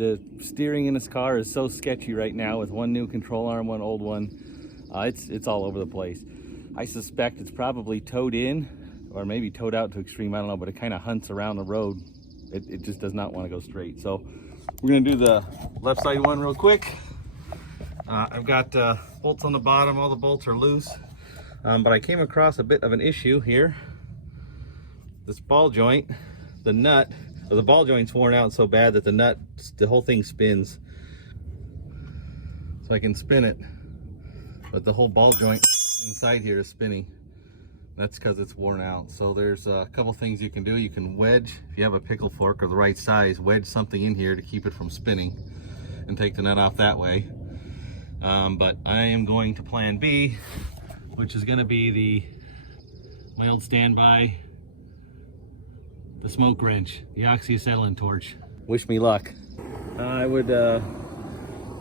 The steering in this car is so sketchy right now with one new control arm, one old one. It's all over the place. I suspect it's probably towed in or maybe towed out to extreme, I don't know, but it kind of hunts around the road. It just does not want to go straight. So we're gonna do the left side one real quick. I've got bolts on the bottom, all the bolts are loose. But I came across a bit of an issue here. This ball joint, the nut, the ball joint's worn out so bad that the whole thing spins. So I can spin it, but the whole ball joint inside here is spinning. That's because it's worn out. So there's a couple things you can do. You can wedge, if you have a pickle fork or the right size, wedge something in here to keep it from spinning and take the nut off that way. But I am going to plan B, which is going to be my old standby, the smoke wrench, the oxyacetylene torch. Wish me luck. I would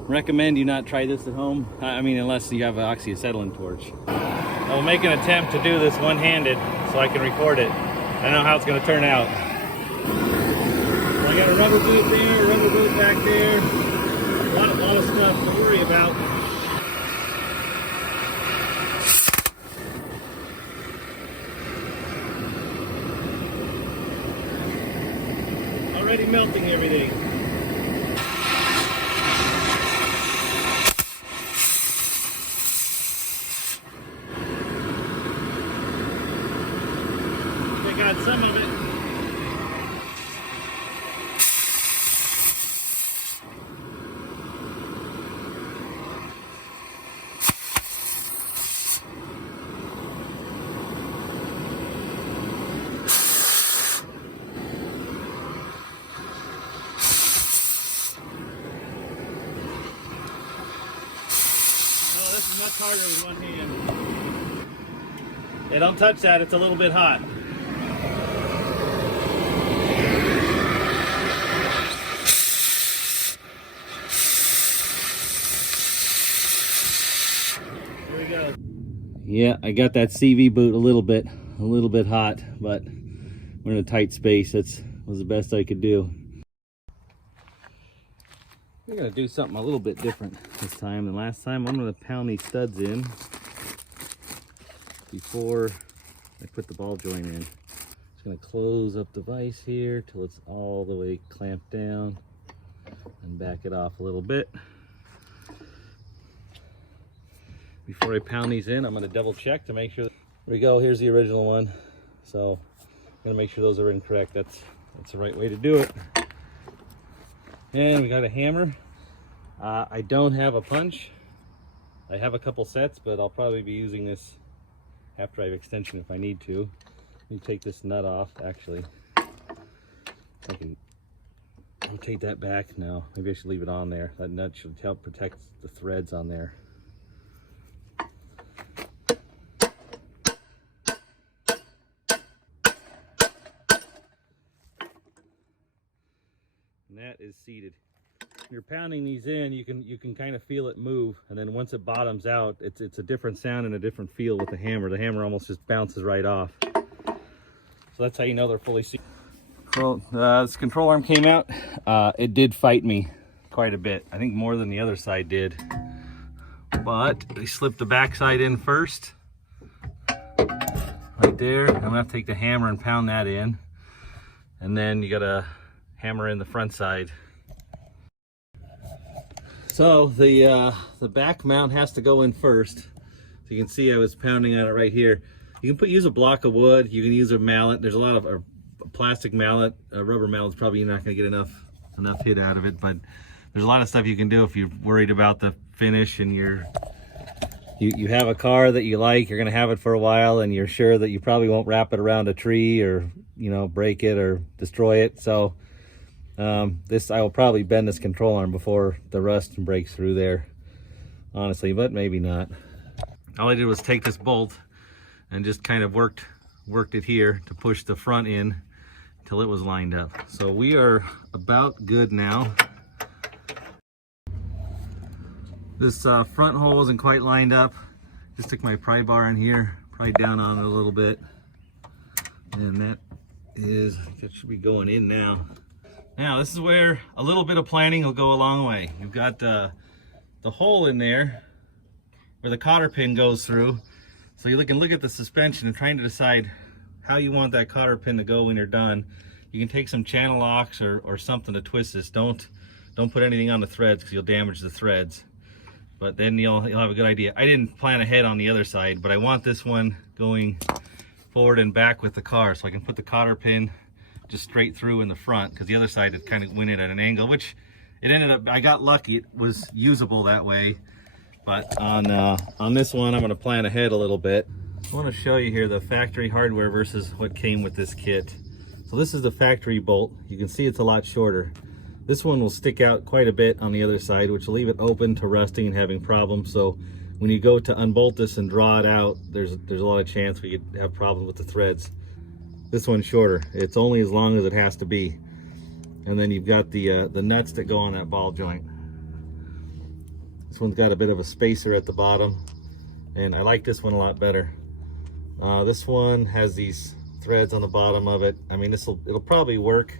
recommend you not try this at home. I mean, unless you have an oxyacetylene torch. I will make an attempt to do this one-handed so I can record it. I don't know how it's going to turn out. So I got a rubber boot there, a rubber boot back there. A lot of stuff to worry about. Already melting everything. I got some of it. Much harder with one hand. Yeah, don't touch that, it's a little bit hot. Here we go. Yeah, I got that CV boot a little bit hot, but we're in a tight space. That was the best I could do. We're gonna do something a little bit different this time than last time. I'm gonna pound these studs in before I put the ball joint in. Just gonna close up the vise here till it's all the way clamped down and back it off a little bit. Before I pound these in, I'm gonna double check to make sure. Here we go, here's the original one. So I'm gonna make sure those are incorrect. That's the right way to do it. And we got a hammer. I don't have a punch. I have a couple sets, but I'll probably be using this after I have extension if I need to. Let me take this nut off, actually. I'll take that back now. Maybe I should leave it on there. That nut should help protect the threads on there. And that is seated. When you're pounding these in, you can kind of feel it move, and then once it bottoms out, it's a different sound and a different feel with the hammer. The hammer almost just bounces right off. So that's how you know they're fully seated. Well, this control arm came out. It did fight me quite a bit. I think more than the other side did. But they slipped the back side in first. Right there. I'm gonna have to take the hammer and pound that in. And then you gotta hammer in the front side. So the back mount has to go in first. So you can see I was pounding on it right here. You can use a block of wood. You can use a mallet. There's a lot of a plastic mallet. A rubber mallet's probably not going to get enough hit out of it. But there's a lot of stuff you can do if you're worried about the finish and you have a car that you like. You're going to have it for a while, and you're sure that you probably won't wrap it around a tree or break it or destroy it. So I will probably bend this control arm before the rust breaks through there, honestly, but maybe not. All I did was take this bolt and just kind of worked it here to push the front in till it was lined up. So we are about good now. This front hole wasn't quite lined up. Just took my pry bar in here, pried down on it a little bit, and that should be going in now. Now this is where a little bit of planning will go a long way. You've got the hole in there where the cotter pin goes through. So you can look at the suspension and trying to decide how you want that cotter pin to go when you're done. You can take some channel locks or something to twist this. Don't put anything on the threads because you'll damage the threads. But then you'll have a good idea. I didn't plan ahead on the other side, but I want this one going forward and back with the car, so I can put the cotter pin just straight through in the front, because the other side it kind of went in at an angle, which it ended up, I got lucky, it was usable that way. But on this one, I'm going to plan ahead a little bit. I want to show you here the factory hardware versus what came with this kit. So this is the factory bolt. You can see it's a lot shorter. This one will stick out quite a bit on the other side, which will leave it open to rusting and having problems. So when you go to unbolt this and draw it out, there's a lot of chance we could have problems with the threads. This one's shorter. It's only as long as it has to be. And then you've got the nuts that go on that ball joint. This one's got a bit of a spacer at the bottom, and I like this one a lot better. This one has these threads on the bottom of it. I mean, it'll probably work.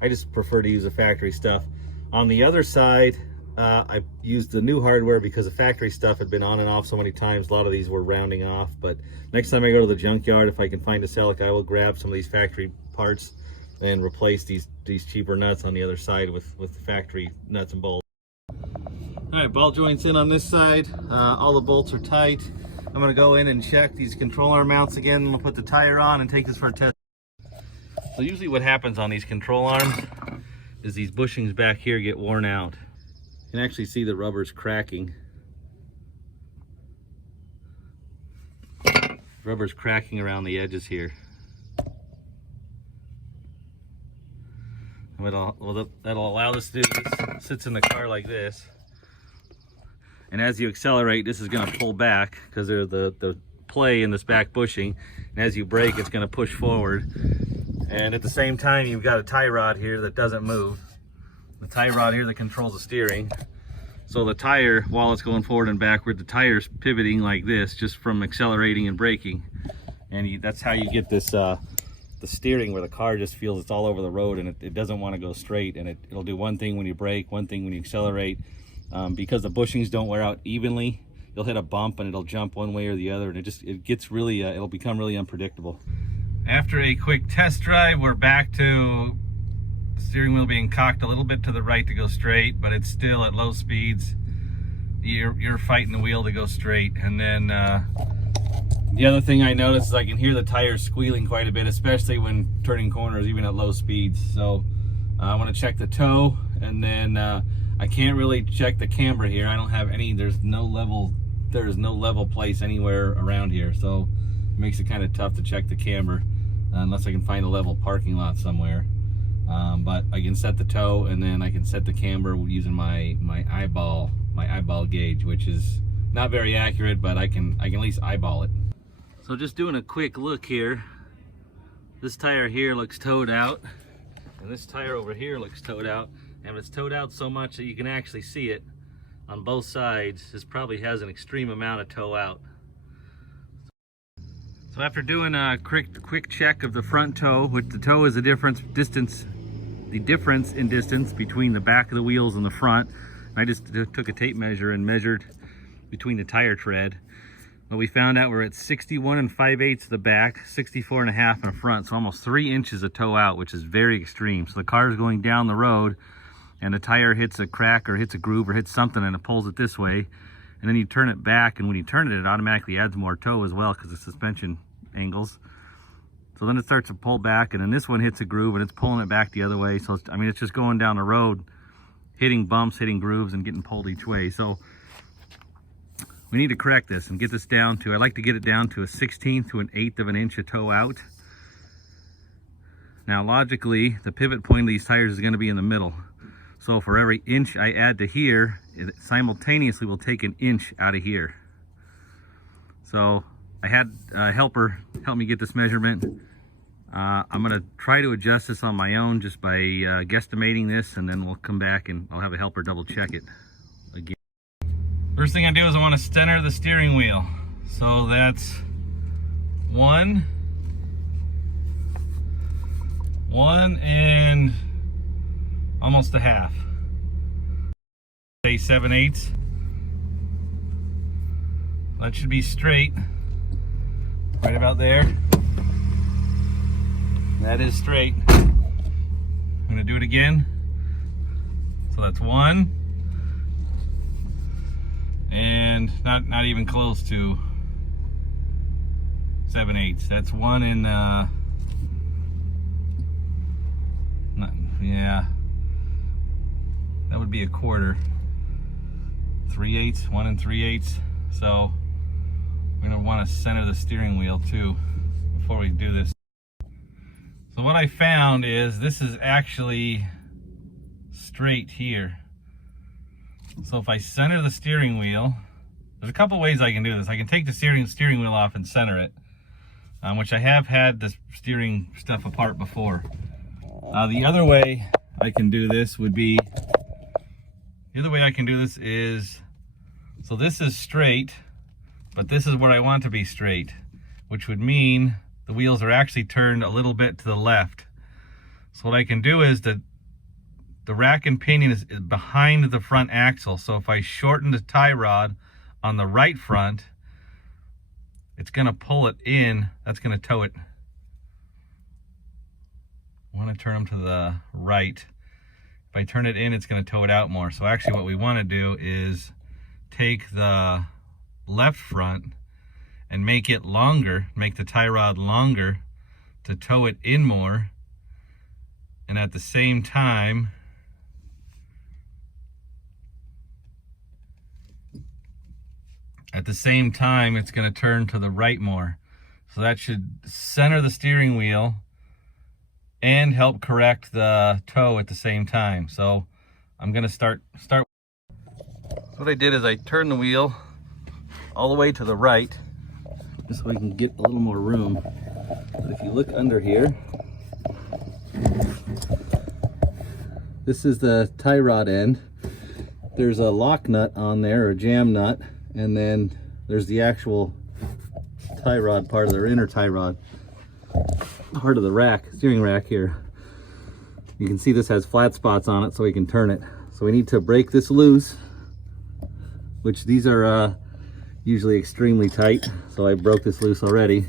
I just prefer to use the factory stuff. On the other side, I used the new hardware because the factory stuff had been on and off so many times. A lot of these were rounding off, but next time I go to the junkyard, if I can find a Celica, I will grab some of these factory parts and replace these cheaper nuts on the other side with the factory nuts and bolts. All right, ball joints in on this side. All the bolts are tight. I'm gonna go in and check these control arm mounts again. I'm gonna put the tire on and take this for a test. So usually what happens on these control arms is these bushings back here get worn out. You can actually see the rubber's cracking. Rubber's cracking around the edges here. That'll allow this to do this. Sits in the car like this. And as you accelerate, this is going to pull back because there's the play in this back bushing. And as you brake, it's going to push forward. And at the same time, you've got a tie rod here that doesn't move. The tie rod here that controls the steering. So the tire, while it's going forward and backward, the tire's pivoting like this just from accelerating and braking. And that's how you get this the steering, where the car just feels it's all over the road and it doesn't want to go straight. And it'll do one thing when you brake, one thing when you accelerate. Because the bushings don't wear out evenly, you'll hit a bump and it'll jump one way or the other, and it gets really it'll become really unpredictable. After a quick test drive, we're back to the steering wheel being cocked a little bit to the right to go straight, but it's still at low speeds. You're fighting the wheel to go straight. And then the other thing I noticed is I can hear the tires squealing quite a bit, especially when turning corners, even at low speeds. So I want to check the toe, and then I can't really check the camber here. I don't have any, there's no level place anywhere around here. So it makes it kind of tough to check the camber unless I can find a level parking lot somewhere. But I can set the toe, and then I can set the camber using my eyeball gauge, which is not very accurate, but I can at least eyeball it. So just doing a quick look here, this tire here looks towed out, and this tire over here looks towed out. And it's towed out so much that you can actually see it on both sides. This probably has an extreme amount of tow out. So after doing a quick check of the front toe, which the toe is the difference in distance between the back of the wheels and the front. I just took a tape measure and measured between the tire tread. But we found out we're at 61 5/8 the back, 64 1/2 in front, so almost 3 inches of tow out, which is very extreme. So the car is going down the road, and the tire hits a crack or hits a groove or hits something, and it pulls it this way. And then you turn it back, and when you turn it, it automatically adds more tow as well because the suspension angles. So then it starts to pull back, and then this one hits a groove and it's pulling it back the other way. So it's just going down the road, hitting bumps, hitting grooves, and getting pulled each way. So we need to correct this and get this down to, I like to get it down to a 1/16 to 1/8 of an inch of tow out. Now logically, the pivot point of these tires is going to be in the middle. So for every inch I add to here, it simultaneously will take an inch out of here. So I had a helper help me get this measurement. I'm going to try to adjust this on my own just by guesstimating this, and then we'll come back and I'll have a helper double check it again. First thing I do is I want to center the steering wheel. So that's one and almost a half. Say 7/8. That should be straight, right about there. That is straight. I'm gonna do it again. So that's 1, and not even close to 7/8. That's 1 and yeah, that would be a quarter. 3/8, 1 3/8. So we're gonna want to center the steering wheel too before we do this. So what I found is this is actually straight here. So if I center the steering wheel, there's a couple ways I can do this. I can take the steering wheel off and center it, which I have had the steering stuff apart before. The other way I can do this is, so this is straight, but this is where I want to be straight, which would mean the wheels are actually turned a little bit to the left. So what I can do is the rack and pinion is behind the front axle. So if I shorten the tie rod on the right front, it's gonna pull it in, that's gonna tow it. I wanna turn them to the right. If I turn it in, it's gonna tow it out more. So actually what we wanna do is take the left front and make it longer, make the tie rod longer to tow it in more, and at the same time it's going to turn to the right more. So that should center the steering wheel and help correct the tow at the same time. So I'm going to start. What I did is I turned the wheel all the way to the right, just so we can get a little more room. But if you look under here, this is the tie rod end. There's a lock nut on there, or a jam nut, and then there's the actual tie rod part of the inner tie rod, part of the rack, steering rack here. You can see this has flat spots on it so we can turn it. So we need to break this loose, which these are usually extremely tight. So I broke this loose already.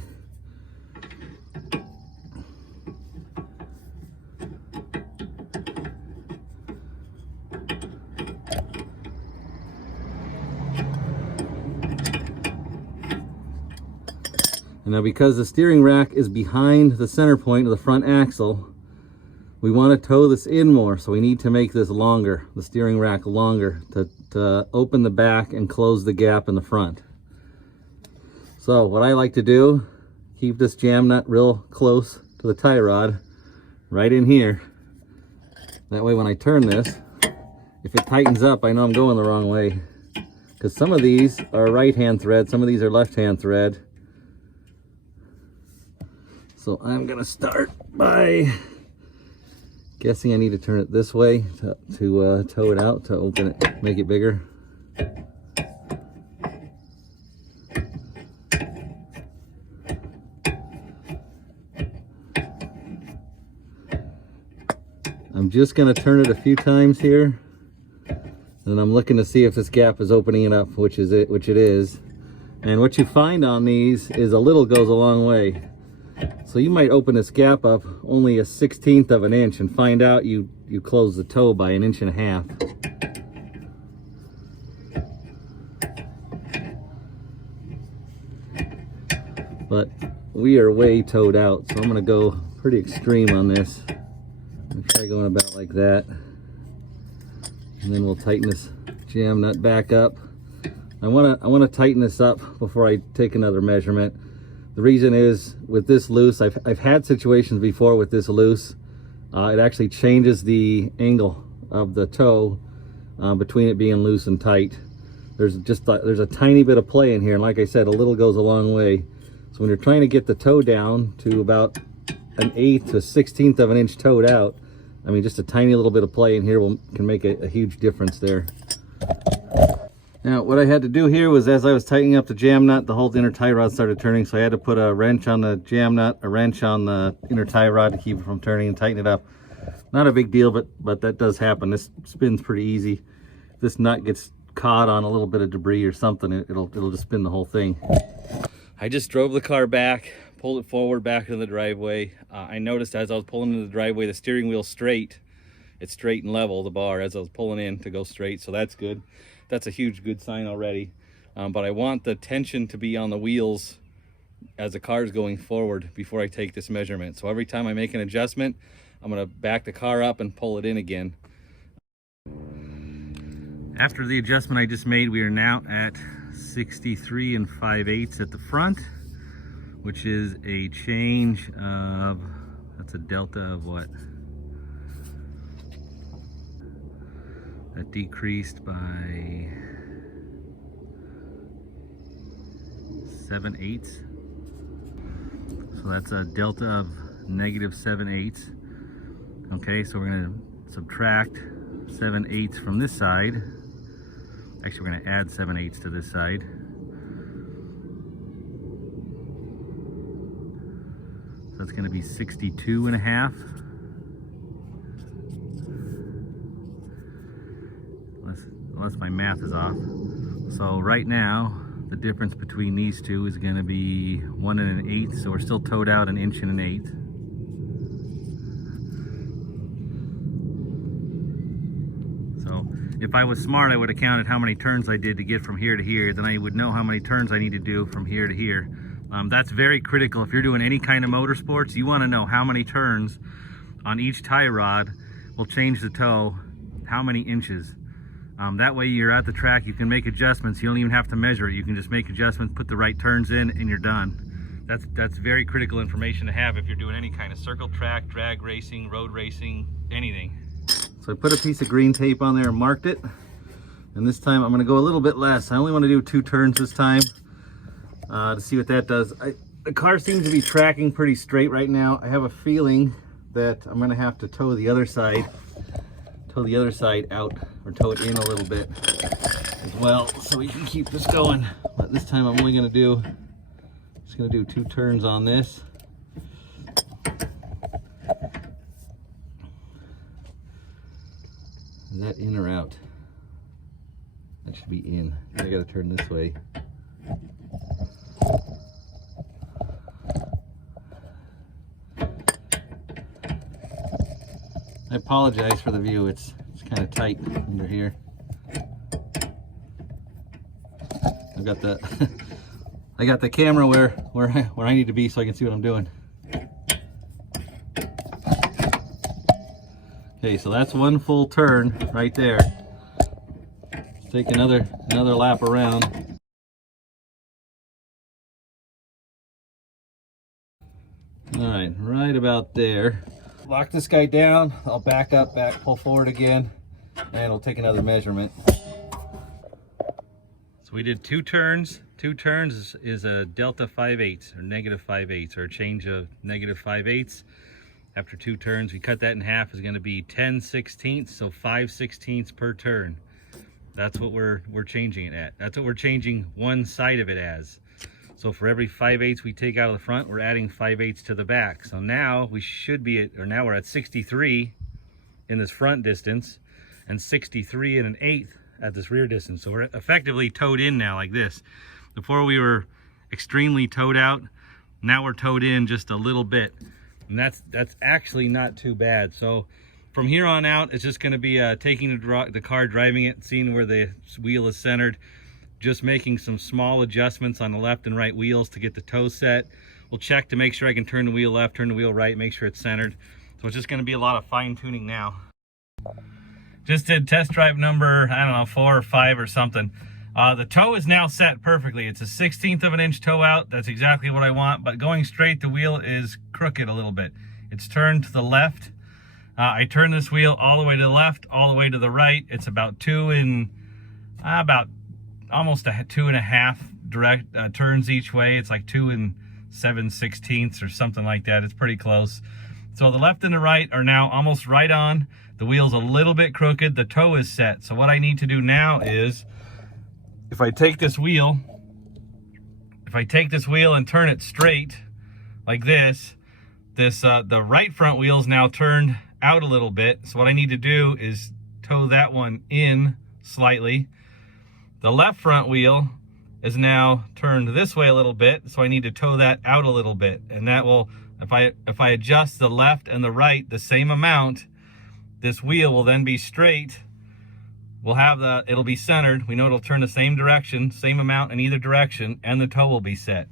And now because the steering rack is behind the center point of the front axle, we want to tow this in more. So we need to make this longer, the steering rack longer, to open the back and close the gap in the front. So what I like to do, keep this jam nut real close to the tie rod, right in here. That way when I turn this, if it tightens up, I know I'm going the wrong way. Because some of these are right-hand thread, some of these are left-hand thread. So I'm gonna start by guessing I need to turn it this way to tow it out, to open it, make it bigger. I'm just gonna turn it a few times here, and I'm looking to see if this gap is opening it up, which it is. And what you find on these is a little goes a long way. So you might open this gap up only a 1/16 of an inch and find out you close the toe by 1.5 inches. But we are way towed out, so I'm gonna go pretty extreme on this. I'm gonna try going about like that. And then we'll tighten this jam nut back up. I wanna tighten this up before I take another measurement. The reason is, with this loose, I've had situations before with this loose. It actually changes the angle of the toe between it being loose and tight. There's a tiny bit of play in here, and like I said, a little goes a long way. So when you're trying to get the toe down to about 1/8 to 1/16 of an inch towed out, I mean, just a tiny little bit of play in here can make a huge difference there. Now, what I had to do here was, as I was tightening up the jam nut, the whole inner tie rod started turning, so I had to put a wrench on the jam nut, a wrench on the inner tie rod to keep it from turning and tighten it up. Not a big deal, but that does happen. This spins pretty easy. If this nut gets caught on a little bit of debris or something, it'll just spin the whole thing. I just drove the car back, pulled it forward back into the driveway. I noticed as I was pulling into the driveway, the steering wheel straight. It's straight and level, the bar, as I was pulling in to go straight, so that's good. That's a huge good sign already. But I want the tension to be on the wheels as the car is going forward before I take this measurement. So every time I make an adjustment, I'm gonna back the car up and pull it in again. After the adjustment I just made, we are now at 63 5/8 at the front, which is a change of, that's a delta of what? That decreased by 7/8. So that's a delta of -7/8. Okay, so we're gonna subtract 7/8 from this side. Actually, we're gonna add 7/8 to this side. So that's gonna be 62.5. Unless my math is off. So right now, the difference between these two is gonna be 1 1/8, so we're still towed out 1 1/8 inches. So if I was smart, I would have counted how many turns I did to get from here to here. Then I would know how many turns I need to do from here to here. That's very critical. If you're doing any kind of motorsports, you wanna know how many turns on each tie rod will change the tow, how many inches. That way you're at the track, you can make adjustments. You don't even have to measure it. You can just make adjustments, put the right turns in, and you're done. That's very critical information to have if you're doing any kind of circle track, drag racing, road racing, anything. So I put a piece of green tape on there and marked it. And this time I'm gonna go a little bit less. I only wanna do 2 turns this time to see what that does. The car seems to be tracking pretty straight right now. I have a feeling that I'm gonna have to tow the other side out, or tow it in a little bit as well, so we can keep this going. But this time I'm only gonna do 2 turns on this. Is that in or out? That should be in. I gotta turn this way. I apologize for the view. It's kind of tight under here. I've got the I got the camera where I need to be so I can see what I'm doing. Okay, so that's 1 full turn right there. Let's take another lap around. All right about there. Lock this guy down. I'll back up, pull forward again, and we'll take another measurement. So we did 2 turns. 2 turns is a delta 5/8 or -5/8, or a change of -5/8. After 2 turns, we cut that in half, is going to be 10/16, so 5/16 per turn. That's what we're changing it at. That's what we're changing one side of it as. So for every 5/8 we take out of the front, we're adding 5/8 to the back. So now we should be at, or now we're at 63 in this front distance and 63 1/8 at this rear distance. So we're effectively towed in now like this. Before we were extremely towed out, now we're towed in just a little bit. And that's actually not too bad. So from here on out, it's just gonna be taking the car, driving it, seeing where the wheel is centered, just making some small adjustments on the left and right wheels to get the toe set. We'll check to make sure I can turn the wheel left, turn the wheel right, make sure it's centered. So it's just gonna be a lot of fine tuning now. Just did test drive number, I don't know, 4 or 5 or something. The toe is now set perfectly. It's a 1/16 of an inch toe out. That's exactly what I want, but going straight, the wheel is crooked a little bit. It's turned to the left. I turn this wheel all the way to the left, all the way to the right. It's about almost 2.5 direct turns each way. It's like 2 7/16 or something like that. It's pretty close. So the left and the right are now almost right on. The wheel's a little bit crooked. The toe is set. So what I need to do now is, if I take this wheel and turn it straight like this, the right front wheel is now turned out a little bit. So what I need to do is toe that one in slightly. The left front wheel is now turned this way a little bit, so I need to toe that out a little bit. And that will, if I adjust the left and the right the same amount, this wheel will then be straight. We'll have it'll be centered. We know it'll turn the same direction, same amount in either direction, and the toe will be set.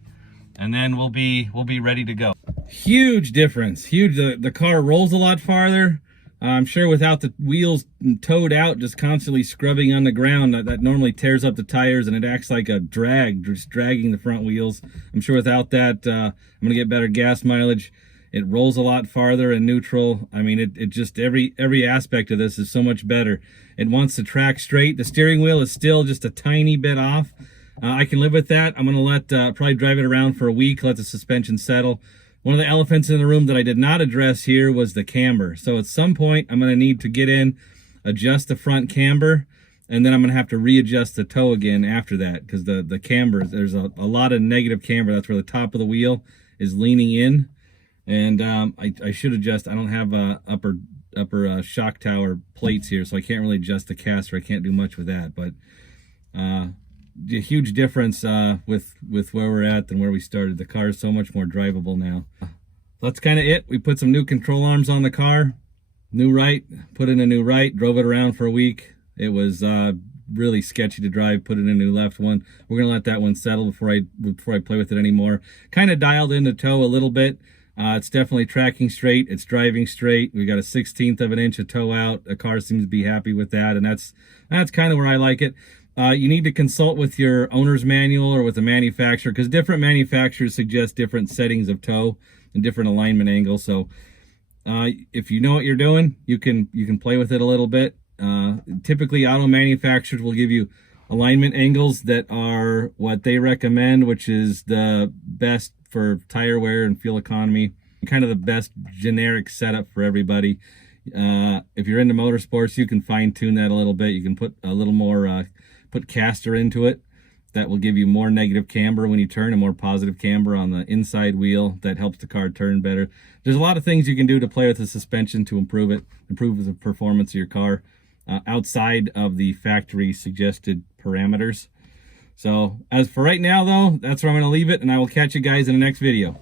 And then we'll be ready to go. Huge difference, huge. The car rolls a lot farther. I'm sure without the wheels towed out, just constantly scrubbing on the ground, that normally tears up the tires and it acts like a drag, just dragging the front wheels. I'm sure without that, I'm gonna get better gas mileage. It rolls a lot farther in neutral. I mean, it just, every aspect of this is so much better. It wants to track straight. The steering wheel is still just a tiny bit off. I can live with that. I'm gonna let, probably drive it around for a week, let the suspension settle. One of the elephants in the room that I did not address here was the camber. So at some point, I'm gonna need to get in, adjust the front camber, and then I'm gonna have to readjust the toe again after that, because the camber, there's a lot of negative camber. That's where the top of the wheel is leaning in. And I should adjust. I don't have upper shock tower plates here, so I can't really adjust the caster. I can't do much with that. But a huge difference with where we're at than where we started. The car is so much more drivable now. That's kind of it. We put some new control arms on the car. New right, put in a new right, drove it around for a week. It was really sketchy to drive, put in a new left one. We're gonna let that one settle before I play with it anymore. Kind of dialed in the toe a little bit. It's definitely tracking straight. It's driving straight. We got a 1/16 of an inch of toe out. The car seems to be happy with that, and that's kind of where I like it. You need to consult with your owner's manual or with the manufacturer, because different manufacturers suggest different settings of toe and different alignment angles. So if you know what you're doing, you can play with it a little bit. Typically, auto manufacturers will give you alignment angles that are what they recommend, which is the best for tire wear and fuel economy, kind of the best generic setup for everybody. If you're into motorsports, you can fine tune that a little bit. You can put a little more, put caster into it. That will give you more negative camber when you turn and more positive camber on the inside wheel. That helps the car turn better. There's a lot of things you can do to play with the suspension to improve it, improve the performance of your car outside of the factory suggested parameters. So as for right now though, that's where I'm going to leave it, and I will catch you guys in the next video.